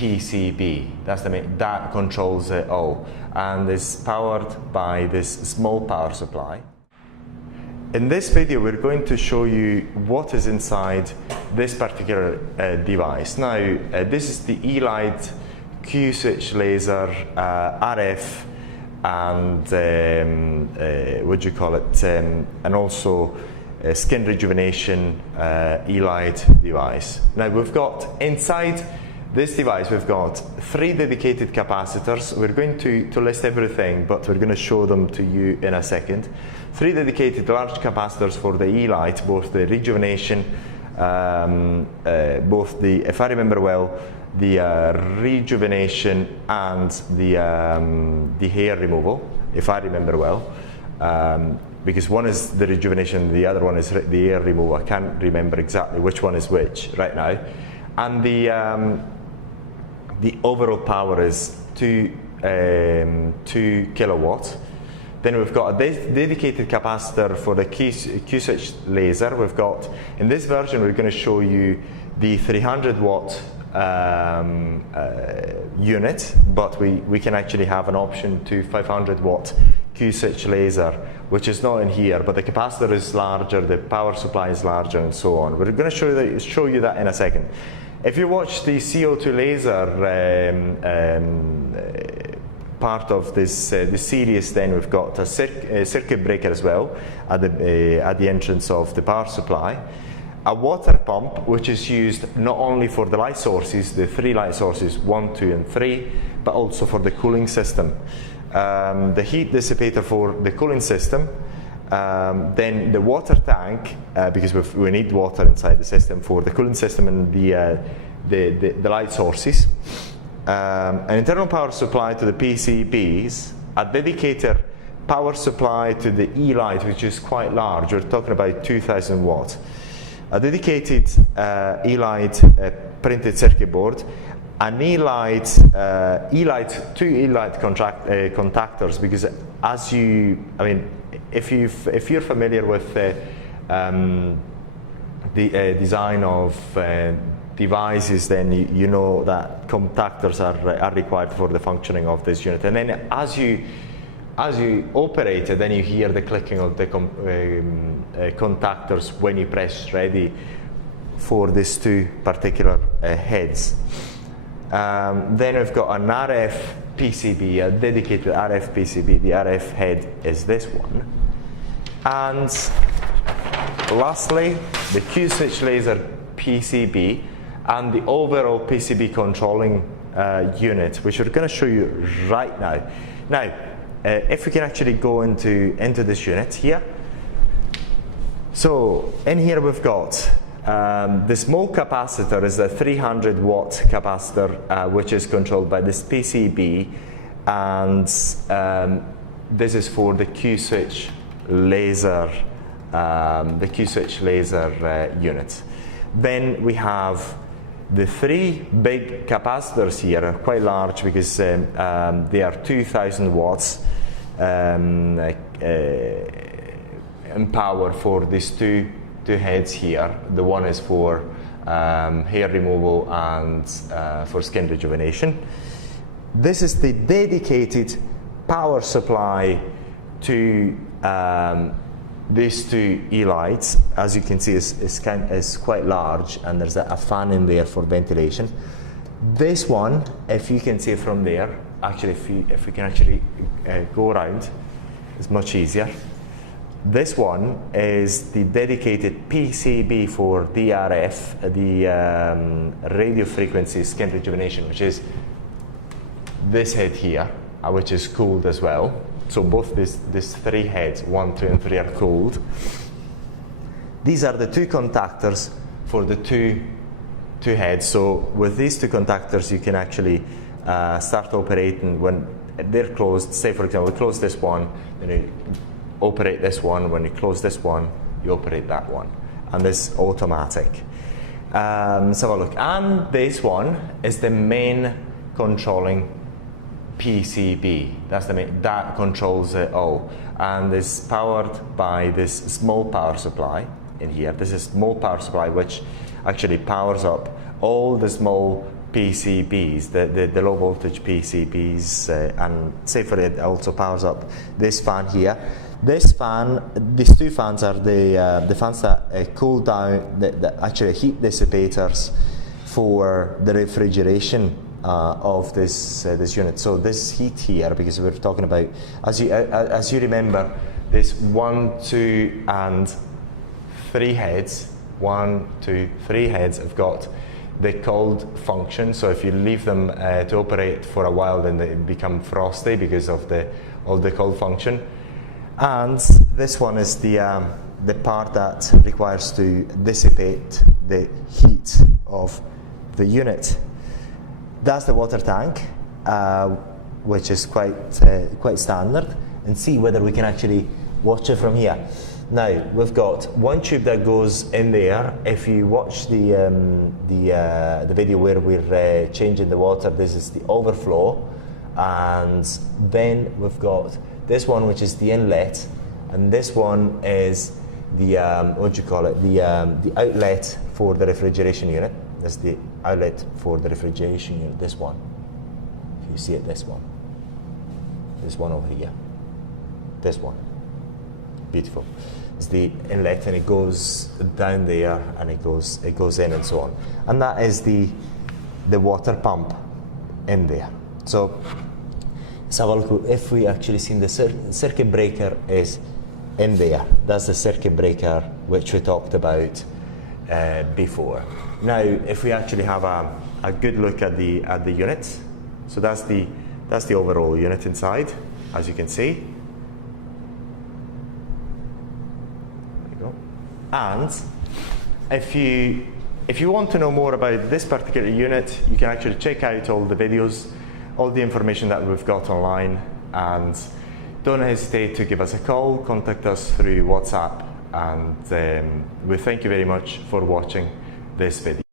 PCB. That controls it all, and is powered by this small power supply. In this video, we're going to show you what is inside this particular device. Now, this is the Elight Q-switch laser RF and what do you call it? And also skin rejuvenation Elight device. Now, we've got inside this device, we've got 3 dedicated capacitors. We're going to list everything, but we're going to show them to you in a second. 3 dedicated large capacitors for the Elight, both the rejuvenation, both the, if I remember well, the rejuvenation and the hair removal, if I remember well. Because one is the rejuvenation, the other one is the hair removal. I can't remember exactly which one is which right now. And the overall power is 2 kilowatts. Then we've got a dedicated capacitor for the Q-switch laser. We've got, in this version, we're going to show you the 300 watt unit, but we can actually have an option to 500 watt Q-switch laser, which is not in here, but the capacitor is larger, the power supply is larger, and so on. We're going to show you that in a second. If you watch the CO2 laser part of this series, then we've got a circuit breaker as well at the entrance of the power supply. A water pump, which is used not only for the light sources, the 3 light sources, 1, 2, and 3, but also for the cooling system. The heat dissipator for the cooling system, then the water tank, because we need water inside the system for the cooling system and the light sources. An internal power supply to the PCBs, a dedicated power supply to the Elight, which is quite large. We're talking about 2000 watts. A dedicated Elight printed circuit board, an Elight, two Elight contactors, because as you, I mean, if you're familiar with the design of devices, then you know that contactors are required for the functioning of this unit. And then as you operate it, then you hear the clicking of the contactors when you press ready for these 2 particular heads. Then we've got an RF PCB, a dedicated RF PCB. The RF head is this one. And lastly, the Q-switch laser PCB and the overall PCB controlling unit, which we're going to show you right now. Now, if we can actually go into this unit here. So in here we've got the small capacitor is a 300 watt capacitor, which is controlled by this PCB, and this is for the Q-switch laser, unit. Then we have the 3 big capacitors here, quite large because they are 2000 watts in power for these two heads here. The one is for hair removal and for skin rejuvenation. This is the dedicated power supply to these 2 Elights. As you can see, is quite large, and there's a fan in there for ventilation. This one, if you can see from there, actually if we can actually go around, it's much easier. This one is the dedicated PCB for DRF, the radio frequency skin rejuvenation, which is this head here, which is cooled as well. So both these 3 heads, 1, 2, and 3 are cooled. These are the 2 contactors for the two heads. So with these 2 contactors, you can actually start operating when they're closed. Say for example, close this one, then you operate this one. When you close this one, you operate that one, and this automatic. Let's have a look. And this one is the main controlling PCB. That's the main, that controls it all, and is powered by this small power supply in here. This is small power supply which actually powers up all the small PCBs, the low voltage PCBs, and say for it also powers up this fan here. This fan, these two fans are the fans that cool down, that actually heat dissipators for the refrigeration of this unit. So this heat here, because we're talking about, as you remember, this 1, 2, and 3 heads. 1, 2, 3 heads have got the cold function. So if you leave them to operate for a while, then they become frosty because of the cold function. And this one is the part that requires to dissipate the heat of the unit. That's the water tank, which is quite standard, and see whether we can actually watch it from here. Now we've got one tube that goes in there. If you watch the video where we're changing the water, this is the overflow, and then we've got this one, which is the inlet, and this one is the what do you call it? The outlet for the refrigeration unit. That's the outlet for the refrigeration unit. This one, if you see it, this one over here, this one, beautiful. It's the inlet, and it goes down there, and it goes in, and so on. And that is the water pump in there. So let's have a look. If we actually see the circuit breaker is in there. That's the circuit breaker which we talked about before. Now, if we actually have a good look at the unit, so that's the overall unit inside, as you can see. And if you want to know more about this particular unit, you can actually check out all the videos, all the information that we've got online, and don't hesitate to give us a call, contact us through WhatsApp, and we thank you very much for watching this video.